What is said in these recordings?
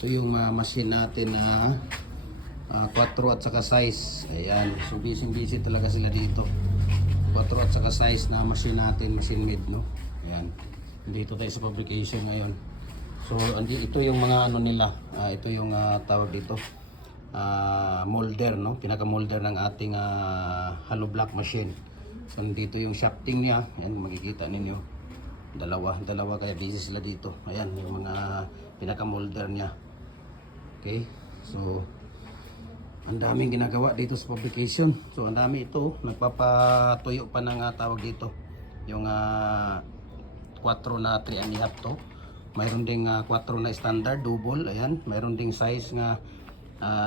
Ito yung machine natin na 4 at saka size. Ayan, so busy talaga sila dito. 4 at saka size na machine natin, machine made, no. Ayan, dito tayo sa fabrication ngayon. So ito yung mga ano nila, ito yung tawag dito, molder, no, pinaka molder ng ating hollow block machine. So dito yung shafting niya, ayan, makikita ninyo, dalawa kaya busy sila dito. Ayan yung mga pinaka molder niya. Okay, so ang daming ginagawa dito sa fabrication. So ang dami ito, nagpapatuyo pa ng tawag dito, yung 4 na 3.5 to. Mayroon ding 4 na standard double. Ayan, mayroon ding size nga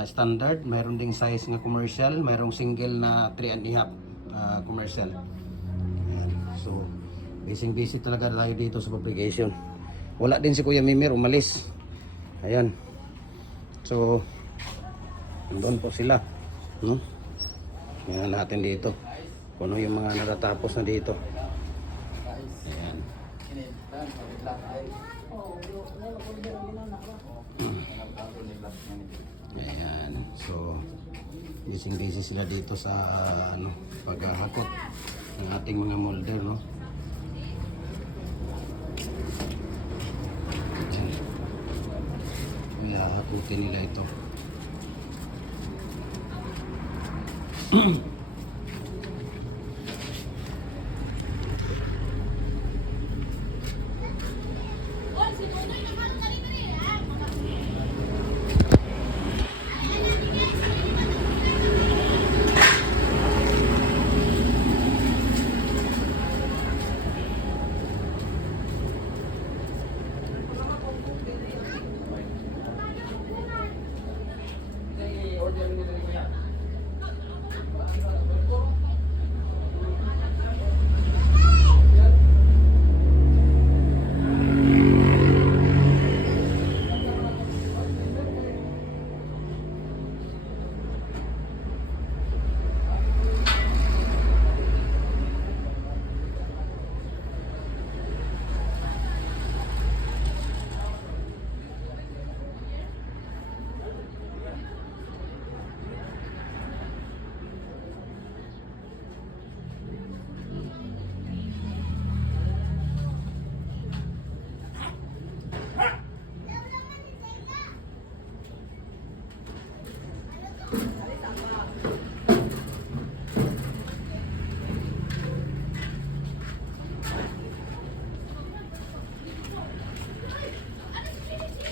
standard, mayroon ding size nga commercial, mayroong single na 3.5 commercial. Ayan. So busy talaga tayo dito sa fabrication. Wala din si Kuya Mimir, umalis. Ayan, so doon po sila, no? Tingnan natin dito kung ano yung mga natatapos na dito. Ayan. Ayan, so busy sila dito sa paghahakot ng ating mga molder, no? Ayan, hahakutin nila ito.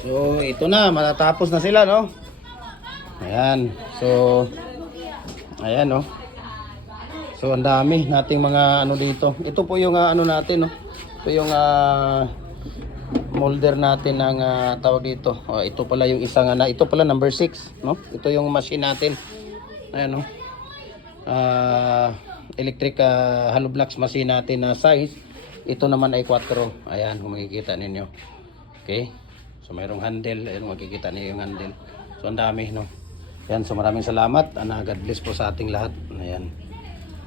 So ito na, matatapos na sila, no? Ayan, so ayan, no? So ang dami nating mga ano dito. Ito po yung ano natin, no? Ito yung molder natin ng tawag dito. Ito pala yung isang ito pala number 6, no? Ito yung machine natin. Ayan, no? Electric hollow blocks machine natin na size. Ito naman ay 4. Ayan, kung makikita ninyo. Okay? So mayroong handle, ayun, makikita niyo yung handle. So ang dami, no? Yan, so maraming salamat. God bless po sa ating lahat. Ayan.